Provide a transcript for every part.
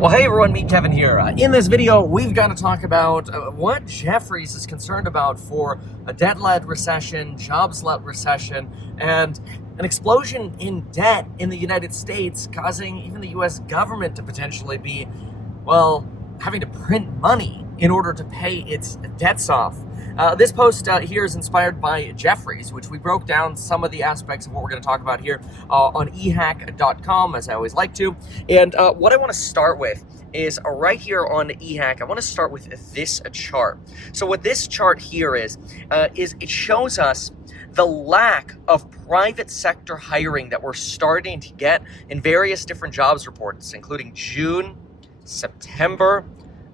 Well, hey everyone, meet Kevin here. In this video, we've got to talk about what Jefferies is concerned about for a debt-led recession, jobs-led recession, and an explosion in debt in the United States, causing even the US government to potentially be, well, having to print money in order to pay its debts off. This post here is inspired by Jefferies, which we broke down some of the aspects of what we're going to talk about here on ehack.com, as I always like to. And what I want to start with is right here on eHack, I want to start with this chart. So what this chart here is it shows us the lack of private sector hiring that we're starting to get in various different jobs reports, including June, September,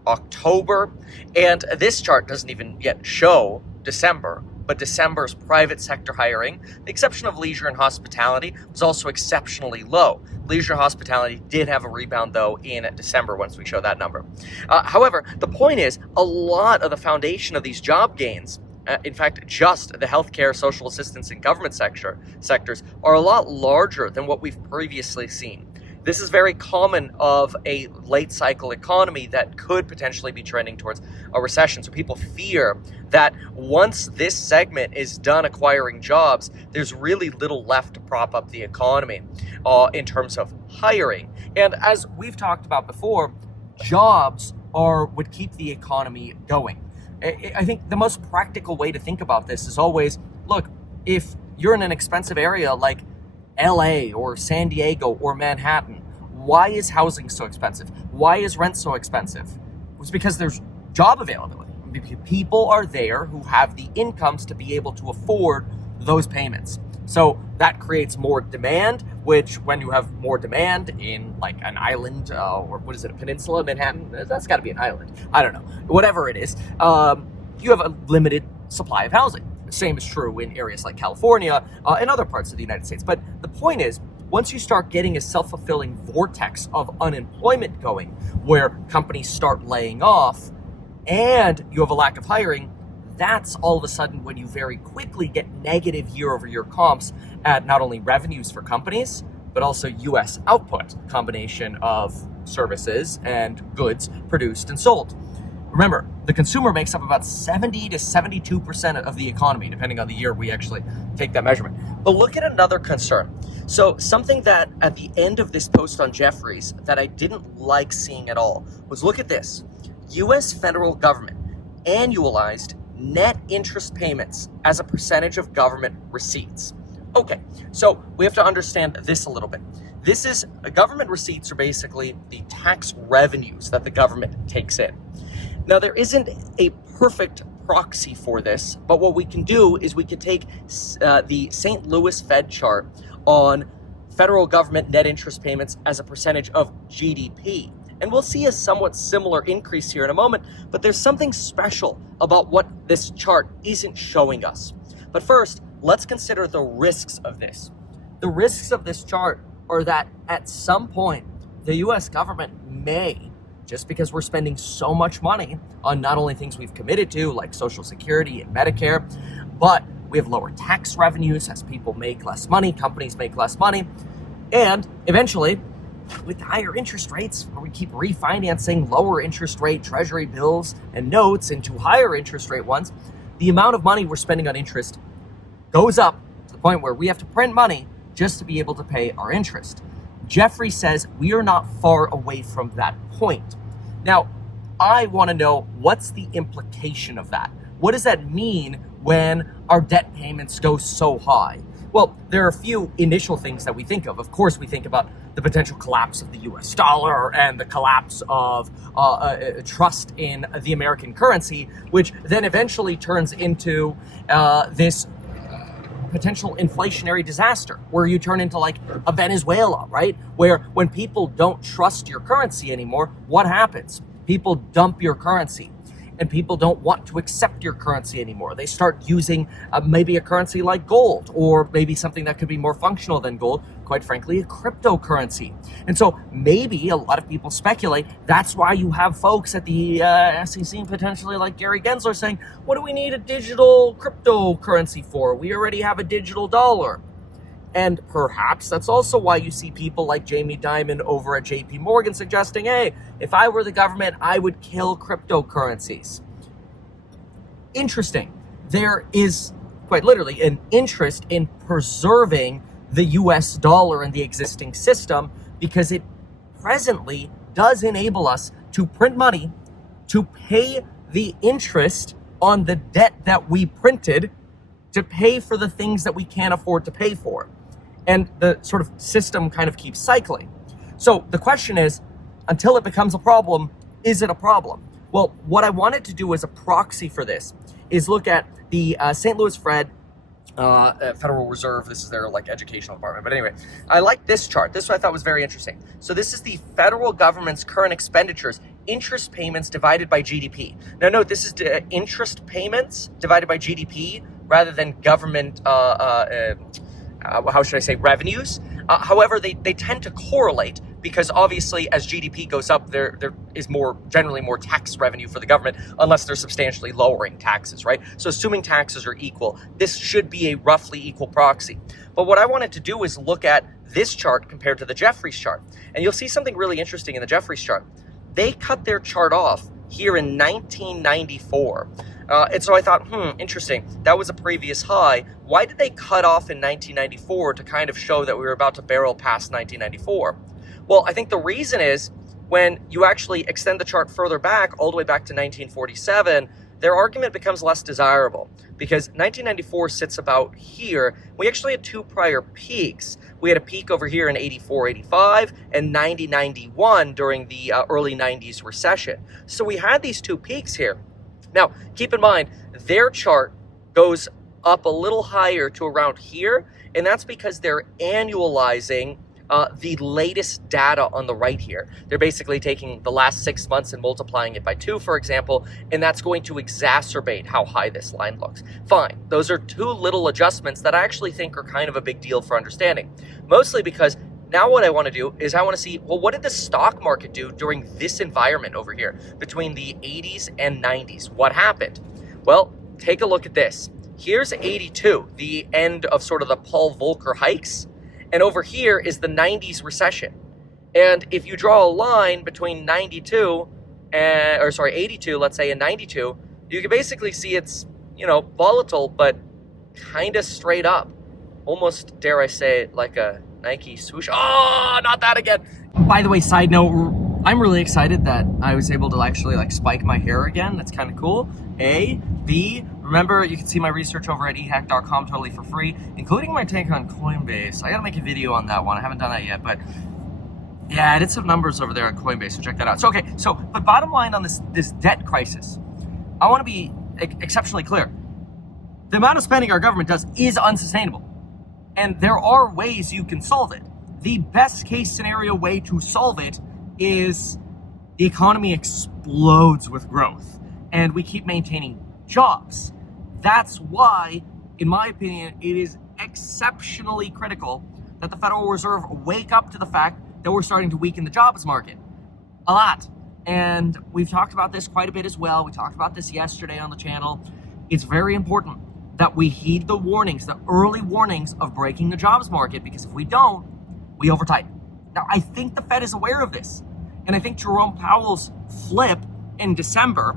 October, and this chart doesn't even yet show December, but December's private sector hiring, the exception of leisure and hospitality, was also exceptionally low. Leisure and hospitality did have a rebound, though, in December once we show that number. However, the point is, a lot of the foundation of these job gains, in fact, just the healthcare, social assistance, and government sectors are a lot larger than what we've previously seen. This is very common of a late cycle economy that could potentially be trending towards a recession. So people fear that once this segment is done acquiring jobs, there's really little left to prop up the economy in terms of hiring. And as we've talked about before, jobs are what keep the economy going. I think the most practical way to think about this is always, look, if you're in an expensive area like LA or San Diego or Manhattan, why is housing so expensive? Why is rent so expensive? It's because there's job availability. People are there who have the incomes to be able to afford those payments. So that creates more demand, which when you have more demand in like an island, or what is it, a peninsula, Manhattan? That's got to be an island. I don't know. Whatever it is, you have a limited supply of housing. The same is true in areas like California and other parts of the United States. But the point is, once you start getting a self-fulfilling vortex of unemployment going, where companies start laying off and you have a lack of hiring, that's all of a sudden when you very quickly get negative year-over-year comps at not only revenues for companies, but also U.S. output, combination of services and goods produced and sold. Remember, the consumer makes up about 70 to 72% of the economy, depending on the year we actually take that measurement. But look at another concern. So something that at the end of this post on Jefferies that I didn't like seeing at all was, look at this. U.S. federal government annualized net interest payments as a percentage of government receipts. Okay, so we have to understand this a little bit. Government receipts are basically the tax revenues that the government takes in. Now, there isn't a perfect proxy for this, but what we can do is we can take the St. Louis Fed chart on federal government net interest payments as a percentage of GDP. And we'll see a somewhat similar increase here in a moment, but there's something special about what this chart isn't showing us. But first, let's consider the risks of this. The risks of this chart are that at some point, the US government may, just because we're spending so much money on not only things we've committed to, like Social Security and Medicare, but we have lower tax revenues as people make less money, companies make less money, and eventually, with higher interest rates, where we keep refinancing lower interest rate treasury bills and notes into higher interest rate ones, the amount of money we're spending on interest goes up to the point where we have to print money just to be able to pay our interest. Jeffrey says we are not far away from that point. Now, I want to know, what's the implication of that? What does that mean when our debt payments go so high? Well, there are a few initial things that we think of. Of course, we think about the potential collapse of the US dollar and the collapse of trust in the American currency, which then eventually turns into this potential inflationary disaster where you turn into like a Venezuela, right? Where when people don't trust your currency anymore, what happens? People dump your currency and people don't want to accept your currency anymore. They start using maybe a currency like gold, or maybe something that could be more functional than gold, quite frankly, a cryptocurrency. And so maybe a lot of people speculate that's why you have folks at the SEC, potentially like Gary Gensler, saying, what do we need a digital cryptocurrency for? We already have a digital dollar. And perhaps that's also why you see people like Jamie Dimon over at JP Morgan suggesting, hey, if I were the government, I would kill cryptocurrencies. Interesting. There is quite literally an interest in preserving the US dollar and the existing system because it presently does enable us to print money to pay the interest on the debt that we printed to pay for the things that we can't afford to pay for. And the sort of system kind of keeps cycling. So the question is, until it becomes a problem, is it a problem? Well, what I wanted to do as a proxy for this is look at the St. Louis Fed Federal Reserve. This is their like educational department. But anyway, I like this chart. This one I thought was very interesting. So this is the federal government's current expenditures, interest payments divided by GDP. Now note, this is interest payments divided by GDP rather than government, how should I say, revenues. However, they tend to correlate because obviously as GDP goes up, there is generally more tax revenue for the government unless they're substantially lowering taxes, right? So assuming taxes are equal, this should be a roughly equal proxy. But what I wanted to do is look at this chart compared to the Jeffries chart. And you'll see something really interesting in the Jeffries chart. They cut their chart off here in 1994. And so I thought, interesting. That was a previous high. Why did they cut off in 1994 to kind of show that we were about to barrel past 1994? Well, I think the reason is when you actually extend the chart further back, all the way back to 1947, their argument becomes less desirable because 1994 sits about here. We actually had two prior peaks. We had a peak over here in 84, 85 and 90, 91 during the early 90s recession. So we had these two peaks here. Now, keep in mind, their chart goes up a little higher to around here, and that's because they're annualizing the latest data on the right here. They're basically taking the last 6 months and multiplying it by 2, for example, and that's going to exacerbate how high this line looks. Fine, those are two little adjustments that I actually think are kind of a big deal for understanding. Mostly because now what I want to do is I want to see, well, what did the stock market do during this environment over here between the 80s and 90s? What happened? Well, take a look at this. Here's 82, the end of sort of the Paul Volcker hikes. And over here is the 90s recession. And if you draw a line between 82, let's say, and 92, you can basically see it's, volatile, but kind of straight up. Almost, dare I say, like a Nike swoosh. Oh, not that again. By the way, side note, I'm really excited that I was able to actually spike my hair again. That's kind of cool. A. B. Remember, you can see my research over at ehack.com totally for free, including my take on Coinbase. I gotta make a video on that one. I haven't done that yet, but yeah, I did some numbers over there on Coinbase, so check that out. So, okay, but bottom line on this debt crisis, I want to be exceptionally clear. The amount of spending our government does is unsustainable, and there are ways you can solve it. The best case scenario way to solve it is the economy explodes with growth, and we keep maintaining jobs. That's why, in my opinion, it is exceptionally critical that the Federal Reserve wake up to the fact that we're starting to weaken the jobs market a lot. And we've talked about this quite a bit as well. We talked about this yesterday on the channel. It's very important that we heed the warnings, the early warnings of breaking the jobs market, because if we don't, we overtighten. Now, I think the Fed is aware of this. And I think Jerome Powell's flip in December,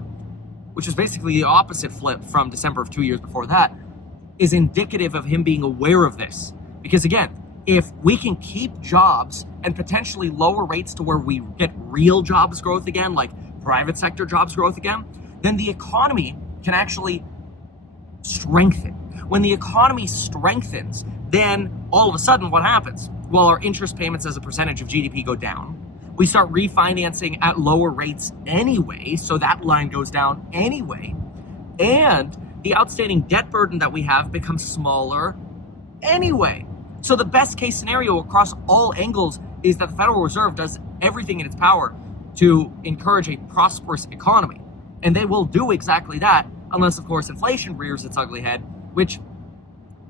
which is basically the opposite flip from December of 2 years before that, is indicative of him being aware of this. Because again, if we can keep jobs and potentially lower rates to where we get real jobs growth again, like private sector jobs growth again, then the economy can actually strengthen. When the economy strengthens, then all of a sudden what happens? Well, our interest payments as a percentage of GDP go down. We start refinancing at lower rates anyway, so that line goes down anyway. And the outstanding debt burden that we have becomes smaller anyway. So the best case scenario across all angles is that the Federal Reserve does everything in its power to encourage a prosperous economy. And they will do exactly that, unless, of course, inflation rears its ugly head, which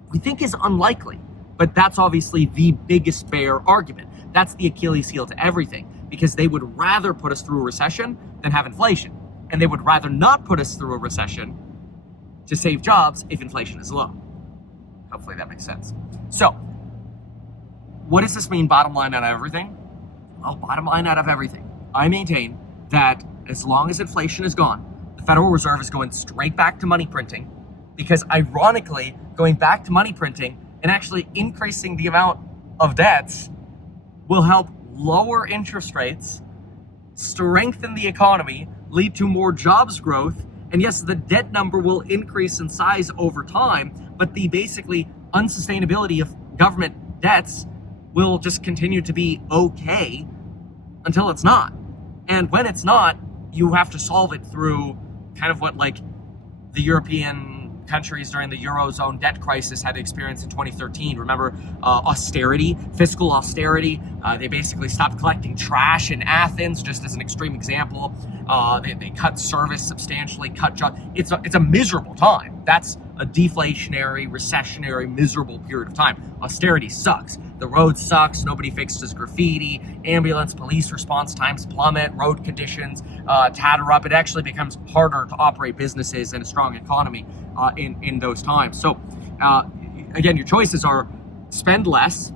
we think is unlikely. But that's obviously the biggest bear argument. That's the Achilles heel to everything, because they would rather put us through a recession than have inflation. And they would rather not put us through a recession to save jobs if inflation is low. Hopefully that makes sense. So, what does this mean, bottom line out of everything? Well, bottom line out of everything, I maintain that as long as inflation is gone, the Federal Reserve is going straight back to money printing, because ironically, going back to money printing and actually increasing the amount of debts will help lower interest rates, strengthen the economy, lead to more jobs growth, and yes, the debt number will increase in size over time, but the basically unsustainability of government debts will just continue to be okay until it's not. And when it's not, you have to solve it through kind of what like the European countries during the Eurozone debt crisis had experienced in 2013. Remember austerity, fiscal austerity. They basically stopped collecting trash in Athens, just as an extreme example. They cut service substantially, cut jobs. It's a miserable time. That's a deflationary, recessionary, miserable period of time. Austerity sucks. The road sucks. Nobody fixes graffiti. Ambulance, police response times plummet. Road conditions tatter up. It actually becomes harder to operate businesses in a strong economy in those times. So again, your choices are spend less.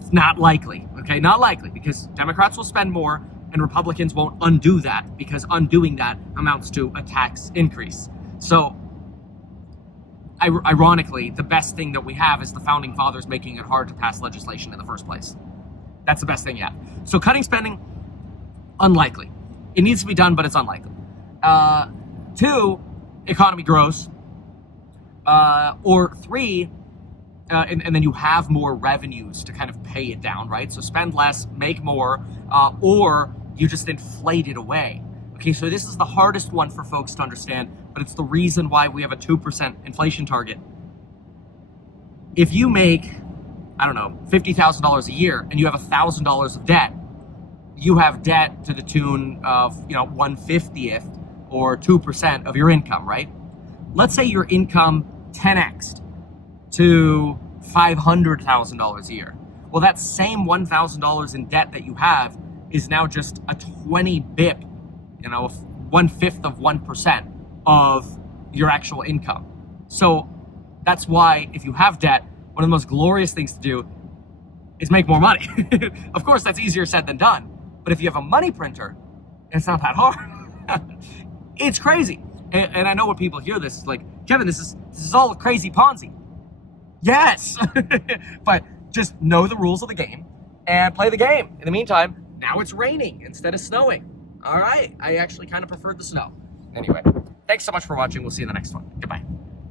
It's not likely, okay? Not likely, because Democrats will spend more and Republicans won't undo that, because undoing that amounts to a tax increase. So ironically, the best thing that we have is the founding fathers making it hard to pass legislation in the first place. That's the best thing you have. So cutting spending, unlikely. It needs to be done, but it's unlikely. 2, economy grows. Or 3, and then you have more revenues to kind of pay it down, right? So spend less, make more, or you just inflate it away. Okay, so this is the hardest one for folks to understand, but it's the reason why we have a 2% inflation target. If you make, I don't know, $50,000 a year and you have $1,000 of debt, you have debt to the tune of, 1/50th or 2% of your income, right? Let's say your income 10x'd to $500,000 a year. Well, that same $1,000 in debt that you have is now just a 20 bip, 1/5 of 1% of your actual income. So that's why if you have debt, one of the most glorious things to do is make more money. Of course, that's easier said than done. But if you have a money printer, it's not that hard. It's crazy. And I know when people hear this, it's like, Kevin, this is all a crazy Ponzi. Yes, but just know the rules of the game and play the game. In the meantime, now it's raining instead of snowing. All right, I actually kind of preferred the snow. Anyway, thanks so much for watching. We'll see you in the next one. Goodbye.